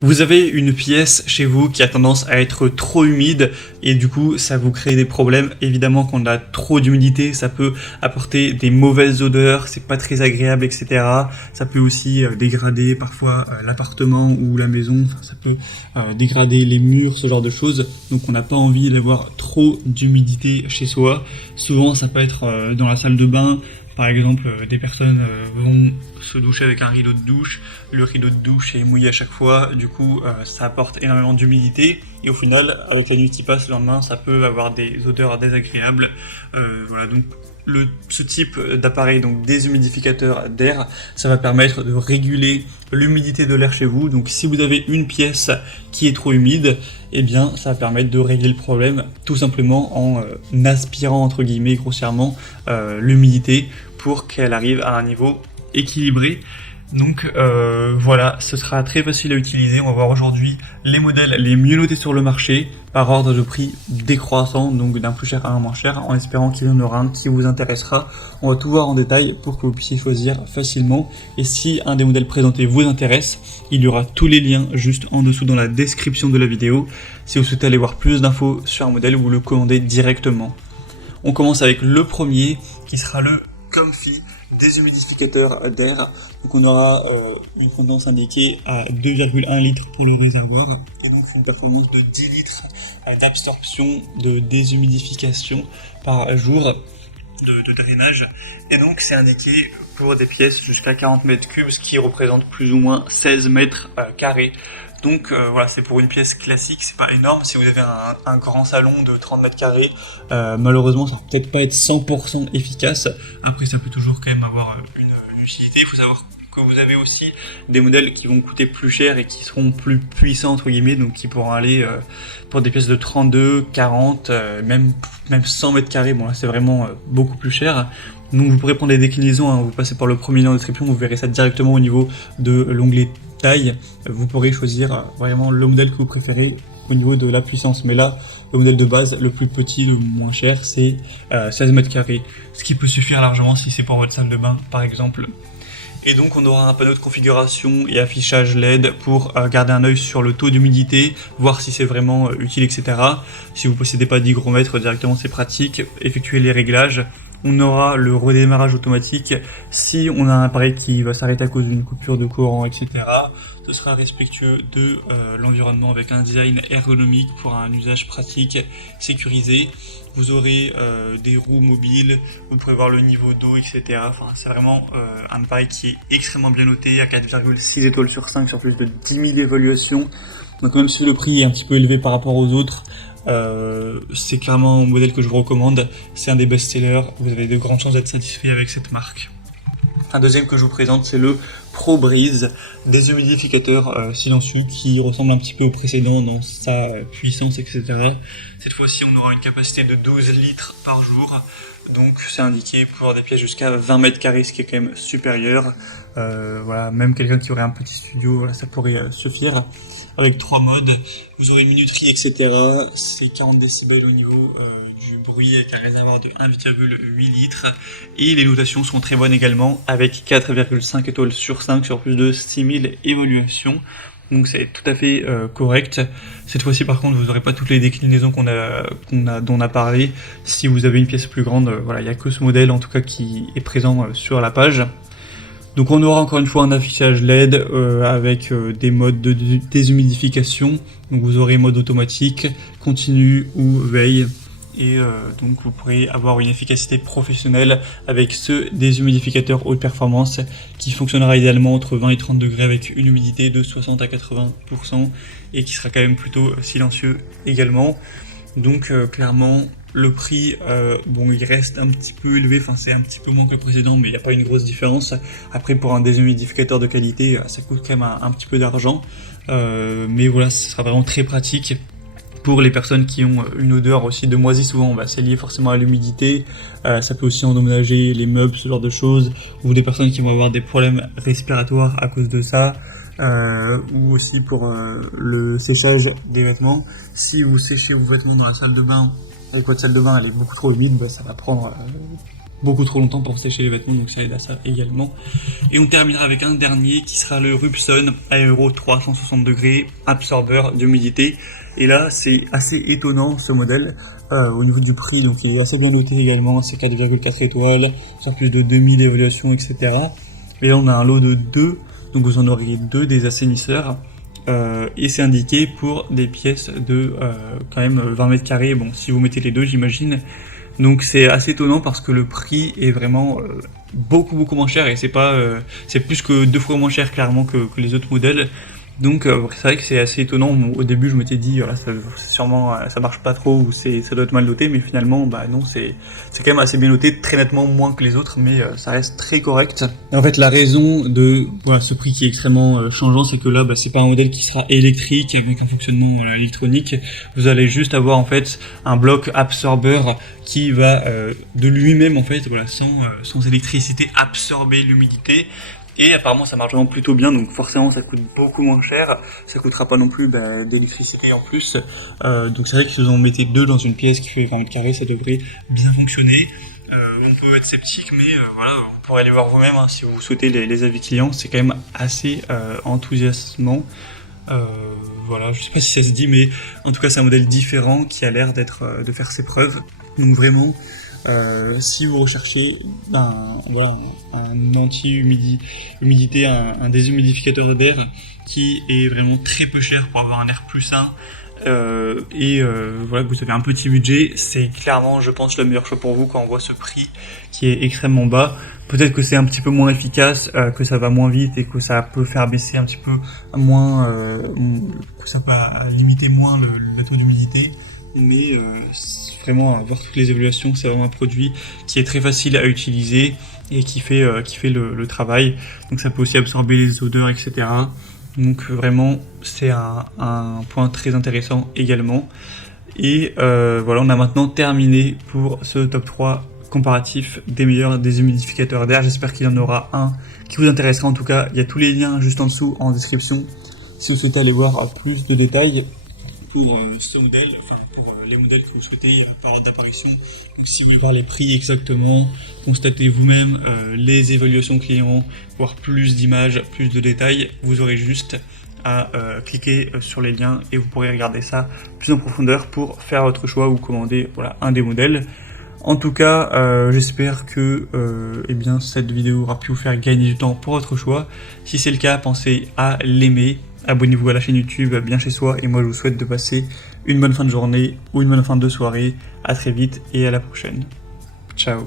Vous avez une pièce chez vous qui a tendance à être trop humide et du coup ça vous crée des problèmes. Évidemment quand on a trop d'humidité ça peut apporter des mauvaises odeurs, c'est pas très agréable, etc. Ça peut aussi dégrader parfois l'appartement ou la maison, enfin, ça peut dégrader les murs, ce genre de choses. Donc on n'a pas envie d'avoir trop d'humidité chez soi. Souvent ça peut être dans la salle de bain. Par exemple, des personnes vont se doucher avec un rideau de douche, le rideau de douche est mouillé à chaque fois, du coup ça apporte énormément d'humidité, et au final, avec la nuit qui passe le lendemain, ça peut avoir des odeurs désagréables. Voilà, donc ce type d'appareil, donc déshumidificateur d'air, ça va permettre de réguler l'humidité de l'air chez vous. Donc si vous avez une pièce qui est trop humide, eh bien ça va permettre de régler le problème tout simplement en aspirant entre guillemets grossièrement l'humidité pour qu'elle arrive à un niveau équilibré. Donc voilà, ce sera très facile à utiliser. On va voir aujourd'hui les modèles les mieux notés sur le marché par ordre de prix décroissant, donc d'un plus cher à un moins cher, en espérant qu'il y en aura un qui vous intéressera. On va tout voir en détail pour que vous puissiez choisir facilement. Et si un des modèles présentés vous intéresse, il y aura tous les liens juste en dessous dans la description de la vidéo. Si vous souhaitez aller voir plus d'infos sur un modèle, vous le commandez directement. On commence avec le premier qui sera le Comfy déshumidificateur d'air. Donc on aura une contenance indiquée à 2,1 litres pour le réservoir et donc une performance de 10 litres d'absorption de déshumidification par jour de drainage, et donc c'est indiqué pour des pièces jusqu'à 40 mètres cubes, ce qui représente plus ou moins 16 mètres carrés. Donc voilà, c'est pour une pièce classique, c'est pas énorme. Si vous avez un grand salon de 30 mètres carrés, malheureusement ça va peut-être pas être 100% efficace. Après ça peut toujours quand même avoir une utilité. Il faut savoir que vous avez aussi des modèles qui vont coûter plus cher et qui seront plus puissants entre guillemets, donc qui pourront aller pour des pièces de 32, 40, même 100 mètres carrés. Bon là c'est vraiment beaucoup plus cher. Donc vous pourrez prendre des déclinaisons, hein. Vous passez par le premier lien de description, vous verrez ça directement au niveau de l'onglet taille. Vous pourrez choisir vraiment le modèle que vous préférez au niveau de la puissance. Mais là, le modèle de base, le plus petit, le moins cher, c'est 16 mètres carrés. Ce qui peut suffire largement si c'est pour votre salle de bain, par exemple. Et donc on aura un panneau de configuration et affichage LED pour garder un œil sur le taux d'humidité, voir si c'est vraiment utile, etc. Si vous ne possédez pas d'hygromètre directement, c'est pratique. Effectuer les réglages. On aura le redémarrage automatique si on a un appareil qui va s'arrêter à cause d'une coupure de courant, etc. Ce sera respectueux de l'environnement avec un design ergonomique pour un usage pratique, sécurisé. Vous aurez des roues mobiles, vous pourrez voir le niveau d'eau, etc. Enfin, c'est vraiment un appareil qui est extrêmement bien noté, à 4,6 étoiles sur 5 sur plus de 10 000 évaluations. Donc même si le prix est un petit peu élevé par rapport aux autres, c'est clairement un modèle que je vous recommande. C'est un des best-sellers, vous avez de grandes chances d'être satisfait avec cette marque. Un deuxième que je vous présente, c'est le ProBreeze déshumidificateur silencieux qui ressemble un petit peu au précédent dans sa puissance, etc. Cette fois-ci, on aura une capacité de 12 litres par jour. Donc c'est indiqué pour des pièces jusqu'à 20 mètres carrés, ce qui est quand même supérieur. Voilà, même quelqu'un qui aurait un petit studio, voilà, ça pourrait suffire. Avec 3 modes, vous aurez une minuterie, etc. C'est 40 décibels au niveau du bruit avec un réservoir de 1,8 litres. Et les notations sont très bonnes également, avec 4,5 étoiles sur 5 sur plus de 6000 évaluations. Donc c'est tout à fait correct. Cette fois-ci par contre vous n'aurez pas toutes les déclinaisons dont on a parlé. Si vous avez une pièce plus grande, voilà, il n'y a que ce modèle en tout cas qui est présent sur la page. Donc on aura encore une fois un affichage LED avec des modes de déshumidification. Donc vous aurez mode automatique, continu ou veille. Et donc vous pourrez avoir une efficacité professionnelle avec ce déshumidificateur haute performance qui fonctionnera idéalement entre 20 et 30 degrés avec une humidité de 60 à 80% et qui sera quand même plutôt silencieux également. Donc clairement le prix, bon il reste un petit peu élevé, enfin c'est un petit peu moins que le précédent mais il n'y a pas une grosse différence. Après pour un déshumidificateur de qualité ça coûte quand même un petit peu d'argent, mais voilà, ce sera vraiment très pratique. Pour les personnes qui ont une odeur aussi de moisi, souvent c'est lié forcément à l'humidité, ça peut aussi endommager les meubles, ce genre de choses, ou des personnes qui vont avoir des problèmes respiratoires à cause de ça, ou aussi pour le séchage des vêtements. Si vous séchez vos vêtements dans la salle de bain et que votre salle de bain elle est beaucoup trop humide, ça va prendre beaucoup trop longtemps pour sécher les vêtements, donc ça aide à ça également. Et on terminera avec un dernier qui sera le Rubson Aero 360 degrés absorbeur d'humidité. Et là, c'est assez étonnant ce modèle au niveau du prix, donc il est assez bien noté également, c'est 4,4 étoiles, sur plus de 2000 évaluations, etc. Et là, on a un lot de 2, donc vous en auriez 2 des assainisseurs. Et c'est indiqué pour des pièces de quand même 20 mètres carrés, bon, si vous mettez les deux, j'imagine. Donc c'est assez étonnant parce que le prix est vraiment beaucoup moins cher et c'est plus que 2 fois moins cher clairement que les autres modèles. Donc c'est vrai que c'est assez étonnant. Au début je m'étais dit voilà, sûrement ça marche pas trop ou ça doit être mal noté, mais finalement bah non, c'est quand même assez bien noté, très nettement moins que les autres, mais ça reste très correct. Et en fait la raison de voilà, ce prix qui est extrêmement changeant, c'est que là bah, c'est pas un modèle qui sera électrique avec un fonctionnement électronique. Vous allez juste avoir en fait un bloc absorbeur qui va de lui-même en fait voilà, sans électricité absorber l'humidité. Et apparemment ça marche vraiment plutôt bien, donc forcément ça coûte beaucoup moins cher, ça coûtera pas non plus d'électricité en plus. Donc c'est vrai que si vous en mettez 2 dans une pièce qui fait 20 mètres carrés, ça devrait bien fonctionner. On peut être sceptique, mais voilà, vous pourrez aller voir vous-même hein, si vous souhaitez les avis clients, c'est quand même assez enthousiasmant. Voilà, je sais pas si ça se dit, mais en tout cas c'est un modèle différent qui a l'air de faire ses preuves. Donc vraiment, si vous recherchez voilà, un anti-humidité, un déshumidificateur d'air qui est vraiment très peu cher pour avoir un air plus sain, voilà, que vous avez un petit budget, c'est clairement, je pense, le meilleur choix pour vous quand on voit ce prix qui est extrêmement bas. Peut-être que c'est un petit peu moins efficace, que ça va moins vite et que ça peut faire baisser un petit peu moins, que ça va limiter moins le taux d'humidité. Mais vraiment, voir toutes les évaluations, c'est vraiment un produit qui est très facile à utiliser et qui fait le travail. Donc ça peut aussi absorber les odeurs, etc. Donc vraiment, c'est un point très intéressant également. Et voilà, on a maintenant terminé pour ce top 3 comparatif des meilleurs déshumidificateurs d'air. J'espère qu'il y en aura un qui vous intéressera. En tout cas, il y a tous les liens juste en dessous en description si vous souhaitez aller voir plus de détails pour ce modèle, enfin pour les modèles que vous souhaitez par ordre d'apparition. Donc si vous voulez voir les prix exactement, constatez vous-même les évaluations clients, voir plus d'images, plus de détails, vous aurez juste à cliquer sur les liens et vous pourrez regarder ça plus en profondeur pour faire votre choix ou commander voilà, un des modèles. En tout cas, j'espère que eh bien, cette vidéo aura pu vous faire gagner du temps pour votre choix. Si c'est le cas, pensez à l'aimer. Abonnez-vous à la chaîne YouTube Bien Chez Soi et moi je vous souhaite de passer une bonne fin de journée ou une bonne fin de soirée. À très vite et à la prochaine. Ciao.